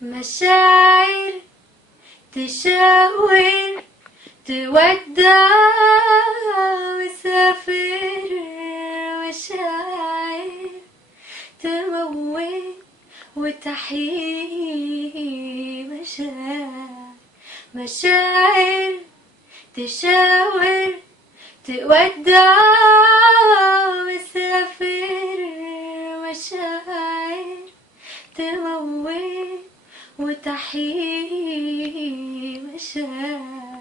مشاعر تشاور تودع وسافر، مشاعر تموت وتحيي، مشاعر تشاور تودع وسافر، مشاعر تموت وتحيي، مشاعر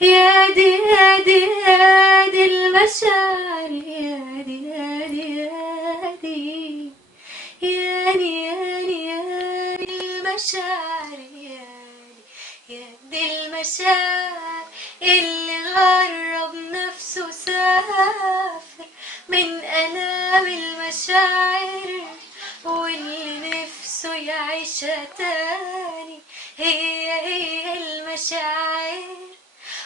يا دي يا دي يا دي المشاعر، يا دي يا دي يا دي يا دي يا دي يا دي المشاعر، يا دي المشاعر اللي غرب نفسه سافر من آلام المشاعر، واللي نفسه يعيشها تاني هي المشاعر،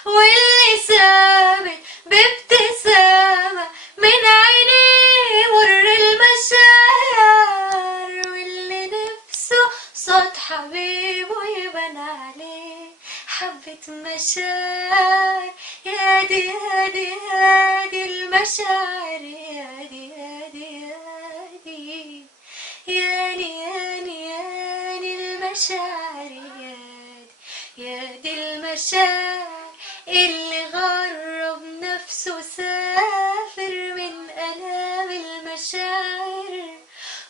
واللي ثابت بابتسامة من عينيه مر المشاعر، واللي نفسه صوت حبيبه يبان عليه حبة مشاعر، يا دي يا دي يا دي المشاعر، يا دي يا دي يا دي ياني ياني ياني المشاعر، يا دي المشاعر اللي غرب نفسه سافر من آلام المشاعر،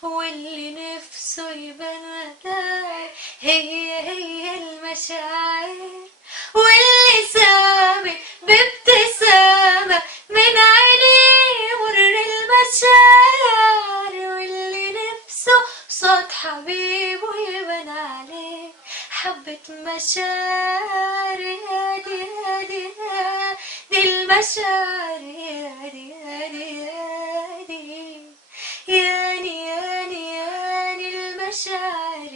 واللي نفسه يبان مدار هي المشاعر، واللي ثابت بابتسامة من عينيه مر المشاعر، واللي نفسه صوت حبيبه يبان عليه حبة مشاعر، يا دي يا دي يا دي المشاعر، يا دي يا دي يا دي ياني ياني ياني المشاعر،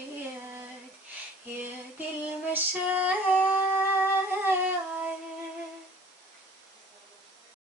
يا دي المشاعر.